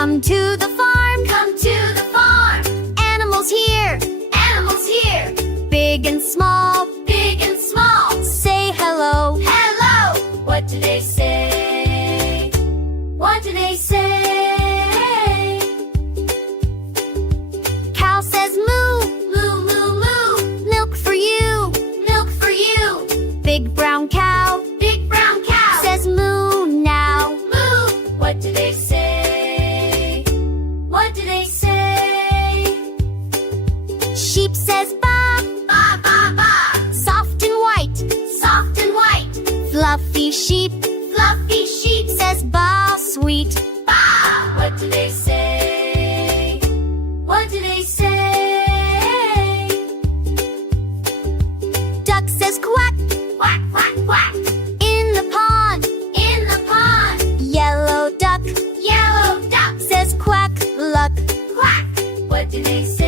Come to the farm. Come to the farm. Animals here. Animals here. Big and small. Big and small. Say hello. Hello. What do they say? What do they say? Cow says moo. Moo, moo, moo. Milk for you. Milk for you. Big brown cow Big brown cow says moo now. moo. What do they say? What do they say? Sheep says ba. Ba, ba, ba. Soft and white. Soft and white. Fluffy sheep Fluffy sheep says ba sweet. ba. What do they say? What do they say? Duck says quack. Quack, quack, quack. In the pond. In the pond. Yellow duck Yellow duck says quack luck. quack. What do they say?